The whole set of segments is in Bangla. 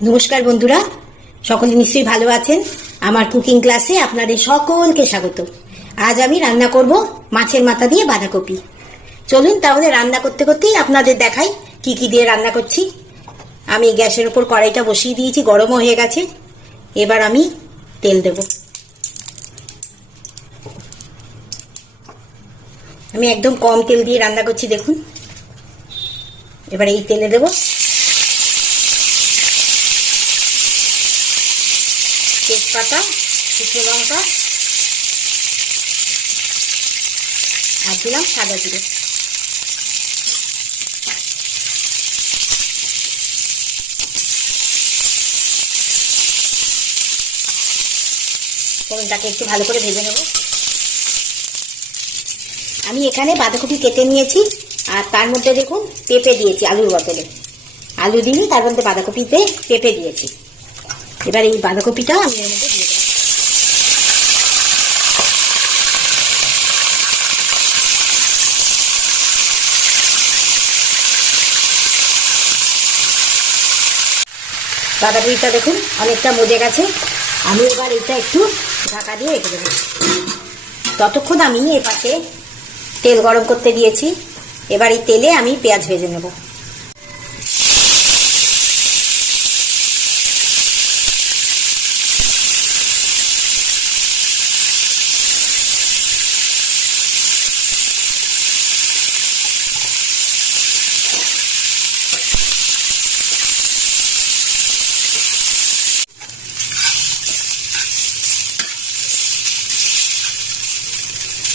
নমস্কার বন্ধুরা, সকলে নিশ্চয়ই ভালো আছেন। আমার কুকিং ক্লাসে আপনাদের সকলকে স্বাগত। আজ আমি রান্না করব মাছের মাথা দিয়ে বাঁধাকপি। চলুন তাহলে রান্না করতে করতেই আপনাদের দেখাই কি কি দিয়ে রান্না করছি। আমি গ্যাসের উপর কড়াইটা বসিয়ে দিয়েছি, গরমও হয়ে গেছে। এবার আমি তেল দেব। আমি একদম কম তেল দিয়ে রান্না করছি, দেখুন। এবার এই তেলে দেব তেজপাতা, শুকনো লঙ্কা আর দিলাম সাদা জিরে। ফোড়নটাকে একটু ভালো করে ভেজে নেব। আমি এখানে বাঁধাকপি কেটে নিয়েছি, আর তার মধ্যে দেখুন পেঁপে দিয়েছি আলুর বদলে। আলু দিইনি, তার মধ্যে বাঁধাকপিতে পেঁপে দিয়েছি। এবার এই বাঁধাকপিটা আমি এর মধ্যে দিয়ে দেবো। বাঁধাকপিটা দেখুন অনেকটা মজে গেছে। আমি এবার এটা একটু ঢাকা দিয়ে রেখে দেবো। ততক্ষণ আমি এর পাশে তেল গরম করতে দিয়েছি। এবার এই তেলে আমি পেঁয়াজ ভেজে নেব।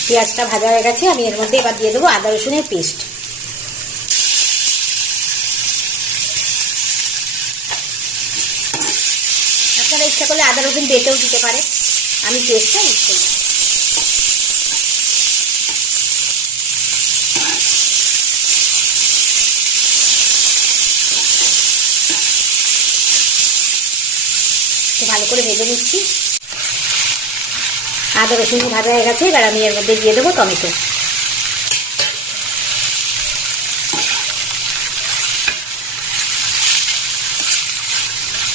পেঁয়াজটা ভাজা হয়ে গেছে, আমি এর মধ্যে এবার দিয়ে দেবো আদা রসুনের পেস্ট। আপনারা ইচ্ছা করলে আদা রসুন বেটেও দিতে পারে, আমি পেস্টটা ইউজ করলাম। ভালো করে ভেজে নিচ্ছি। আদা রসুন ভাজা হয়ে গেছে, এবার আমি এর মধ্যে দিয়ে দেবো টমেটো।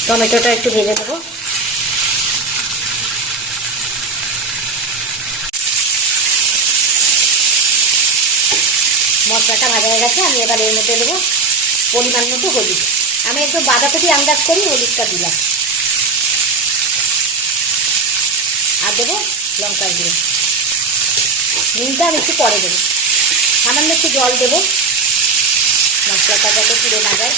টমেটোটা একটু ভেজে দেবো। মশলাটা ভাজা হয়ে গেছে, আমি এবার এর মধ্যে দেবো পরিমাণ মতো হলুদ। আমি একটু বাঁধাকপি আন্দাজ করি হলুদটা দিলাম। আর দেবো লঙ্কার গুঁড়ো। নুনটা আমি একটু পরে দেবো। সামান্য একটু জল দেবো, মশলাটা যাতে পুড়ে না যায়।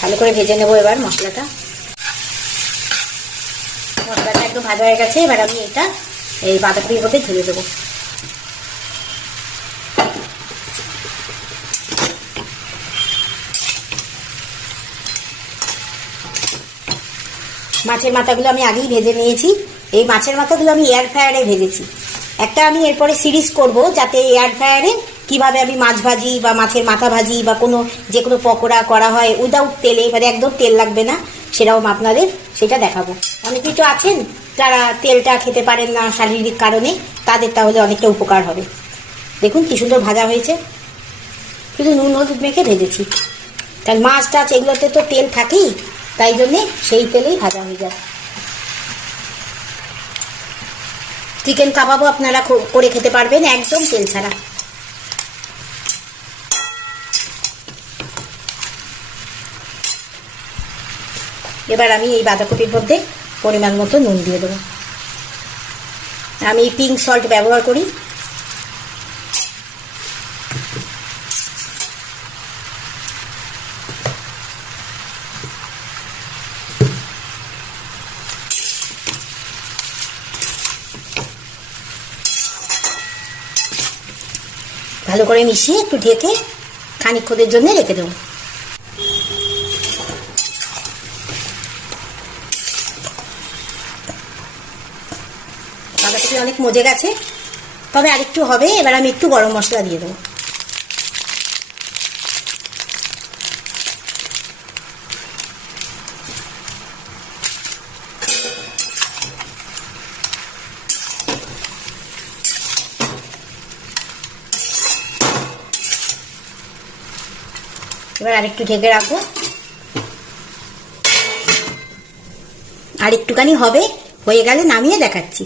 ভালো করে ভেজে নেবো এবার মশলাটা। মশলাটা একটু ভাজা হয়ে গেছে, এবার আমি এটা এই বাঁধাকপির মধ্যে ঢেলে দেবো। মাছের মাথাগুলো আমি আগেই ভেজে নিয়েছি। এই মাছের মাথাগুলো আমি এয়ার ফ্রায়ারে ভেজেছি। একটা আমি এরপরে সিরিজ করব, যাতে এয়ার ফ্রায়ারে কিভাবে আমি মাছ ভাজি বা মাছের মাথা ভাজি বা যে কোনো পকোড়া করা হয় উইদাউট তেলে, মানে একদম তেল লাগবে না, সেটাও আপনাদের সেটা দেখাবো। অনেকেই তো আছেন যারা তেলটা খেতে পারেন না শারীরিক কারণে, তাদের তাহলে অনেকটা উপকার হবে। দেখুন কি সুন্দর ভাজা হয়েছে, শুধু নুন হলুদ মেখে ভেজেছি। কারণ মাছ টাছ এগুলোতে তো তেল থাকেই, তাই জন্যে সেই তেলেই ভাজা হয়ে যায়। চিকেন কাবাবও আপনারা করে খেতে পারবেন একদম তেল ছাড়া। এবার আমি এই বাঁধাকপির মধ্যে পরিমাণ মতো নুন দিয়ে দেবো। আমি পিঙ্ক সল্ট ব্যবহার করি। ভালো করে মিশিয়ে একটু ঢেকে খানিকক্ষণের জন্য রেখে দেবো। বাঁধাকপি অনেক মজে গেছে, তবে আরেকটু হবে। এবার আমি একটু গরম মশলা দিয়ে দেবো। এবার আরেকটু ঢেকে রাখবো, আর একটুখানি হবে, হয়ে গেলে নামিয়ে দেখাচ্ছি।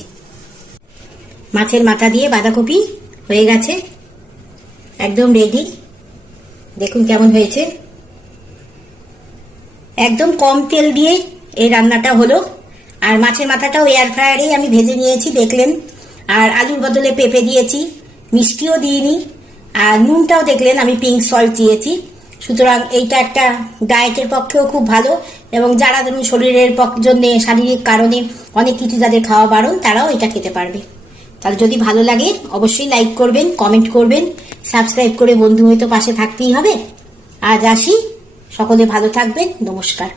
মাছের মাথা দিয়ে বাঁধাকপি হয়ে গেছে, একদম রেডি। দেখুন কেমন হয়েছে, একদম কম তেল দিয়ে এই রান্নাটা হলো। আর মাছের মাথাটাও এয়ার ফ্রায়ারেই আমি ভেজে নিয়েছি, দেখলেন। আর আলুর বদলে পেঁপে দিয়েছি, মিষ্টিও দিইনি, আর নুনটাও দেখলেন আমি পিঙ্ক সল্ট দিয়েছি। সুতরাং এইটা একটা ডায়েটের পক্ষেও খুব ভালো, এবং যারা ধরুন শরীরের জন্য শারীরিক কারণে অনেক কিছু যাদের খাওয়া বারণ, তারাও এটা খেতে পারবে। তাহলে যদি ভালো লাগে অবশ্যই লাইক করবেন, কমেন্ট করবেন, সাবস্ক্রাইব করে বন্ধু হয়ে তো পাশে থাকতেই হবে। আজ আসি, সকলে ভালো থাকবেন, নমস্কার।